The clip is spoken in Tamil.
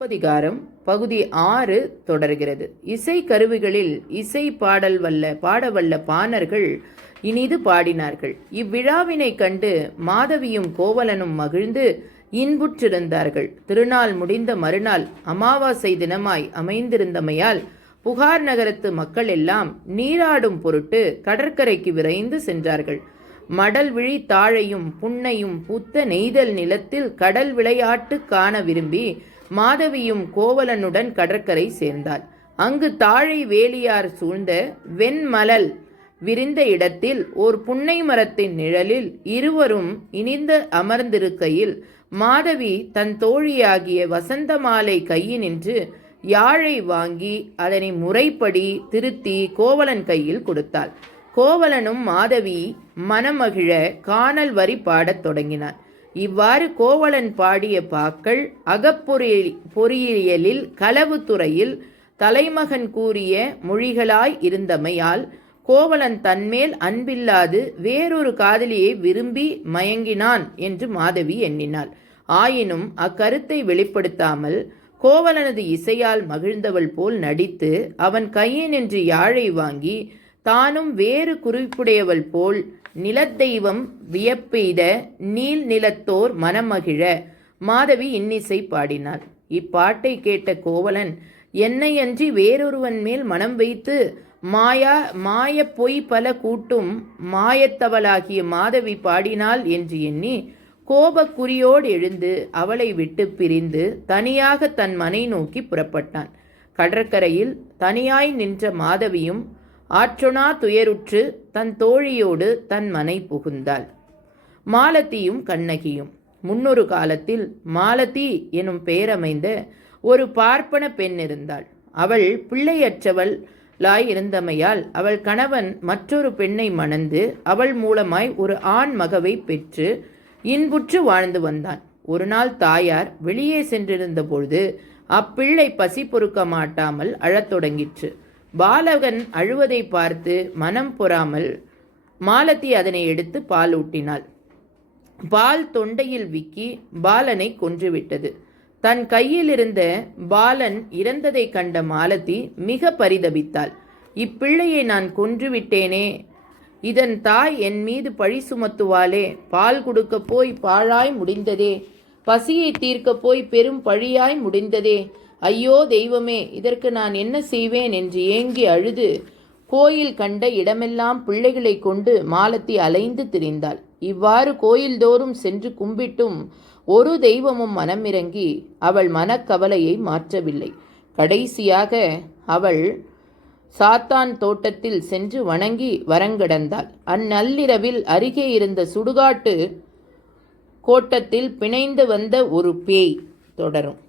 அதிகாரம் பகுதி 6 தொடர்கிறது. இசை கருவிகளில் இசை பாடவல்ல பாணர்கள் இனிது பாடினார்கள். இவ்விழாவினை கண்டு மாதவியும் கோவலனும் மகிழ்ந்து இன்புற்றிருந்தார்கள். திருநாள் முடிந்த மறுநாள் அமாவாசை தினமாய் அமைந்திருந்தமையால் புகார் நகரத்து மக்கள் எல்லாம் நீராடும் பொருட்டு கடற்கரைக்கு விரைந்து சென்றார்கள். மடல் விழி தாழையும் புன்னையும் பூத்த நெய்தல் நிலத்தில் கடல் விளையாட்டு காண விரும்பி மாதவியும் கோவலனுடன் கடற்கரை சேர்ந்தாள். அங்கு தாழை வேலியார் சூழ்ந்த வெண்மலல் விரிந்த இடத்தில் ஓர் புன்னை மரத்தின் நிழலில் இருவரும் இனிந்து அமர்ந்திருக்கையில் மாதவி தன் தோழியாகிய வசந்தமாலை கையினின்று யாழை வாங்கி அதனை முறைப்படி திருத்தி கோவலன் கையில் கொடுத்தாள். கோவலனும் மாதவி மனமகிழ காணல் வரி பாடத் தொடங்கினார். இவ்வாறு கோவலன் பாடிய பாக்கள் அகப்பொறியியலில் களவுத்துறையில் தலைமகன் கூறிய மொழிகளாய் இருந்தமையால் கோவலன் தன்மேல் அன்பில்லாது வேறொரு காதலியை விரும்பி மயங்கினான் என்று மாதவி எண்ணினாள். ஆயினும் அக்கருத்தை வெளிப்படுத்தாமல் கோவலனது இசையால் மகிழ்ந்தவள் போல் நடித்து அவன் கையினின்று யாழை வாங்கி தானும் வேறு குறிப்புடையவள் போல் நிலத்தெய்வம் வியப்பெய்த நீல் நிலத்தோர் மனமகிழ மாதவி இன்னிசை பாடினாள். இப்பாட்டை கேட்ட கோவலன் என்னையன்றி வேறொருவன் மேல் மனம் வைத்து மாய பொய் பல கூட்டும் மாயத்தவளாகிய மாதவி பாடினாள் என்று எண்ணி கோபக்குறியோடு எழுந்து அவளை விட்டு பிரிந்து தனியாக தன் மனை நோக்கி புறப்பட்டான். கடற்கரையில் தனியாய் நின்ற மாதவியும் ஆற்றொணா துயருற்று தன் தோழியோடு தன் மனை புகுந்தாள். மாலதியும் கண்ணகியும். முன்னொரு காலத்தில் மாலதி எனும் பெயரமைந்த ஒரு பார்ப்பன பெண் இருந்தாள். அவள் பிள்ளையற்றவளாய் இருந்தமையால் அவள் கணவன் மற்றொரு பெண்ணை மணந்து அவள் மூலமாய் ஒரு ஆண் மகவை பெற்று இன்புற்று வாழ்ந்து வந்தான். ஒரு நாள் தாயார் வெளியே சென்றிருந்த பொழுது அப்பிள்ளை பசி பொறுக்க மாட்டாமல் அழத் தொடங்கிற்று. பாலகன் அழுவதை பார்த்து மனம் பொறாமல் மாலதி அதனை எடுத்து பால் ஊட்டினாள். பால் தொண்டையில் விக்கி பாலனை கொன்றுவிட்டது. தன் கையில் இருந்த பாலன் இறந்ததை கண்ட மாலதி மிக பரிதபித்தாள். இப்பிள்ளையை நான் கொன்றுவிட்டேனே, இதன் தாய் என் மீது பழி சுமத்துவாளே, பால் கொடுக்க போய் பாழாய் முடிந்ததே, பசியை தீர்க்க போய் பெரும் பழியாய் முடிந்ததே, ஐயோ தெய்வமே, இதற்கு நான் என்ன செய்வேன் என்று ஏங்கி அழுது கோயில் கண்ட இடமெல்லாம் பிள்ளைகளை கொண்டு மாலதி அலைந்து திரிந்தாள். இவ்வாறு கோயில்தோறும் சென்று கும்பிட்டும் ஒரு தெய்வமும் மனமிறங்கி அவள் மனக்கவலையை மாற்றவில்லை. கடைசியாக அவள் சாத்தான் தோட்டத்தில் சென்று வணங்கி வரங்கிடந்தாள். அந்நள்ளிரவில் அருகே இருந்த சுடுகாட்டு கோட்டத்தில் பிணைந்து வந்த ஒரு பேய். தொடரும்.